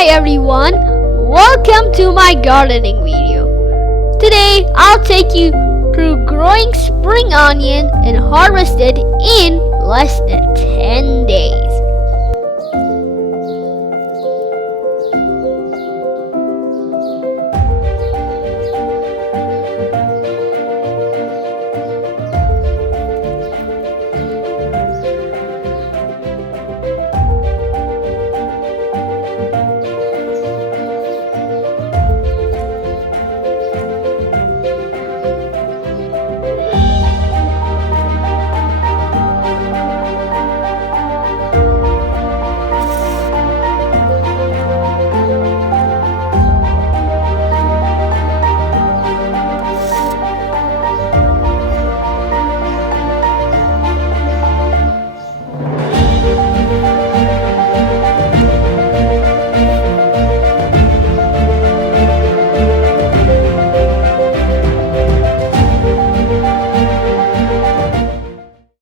Hi everyone, welcome to my gardening video. Today I'll take you through growing spring onion and harvested in less than 10 days.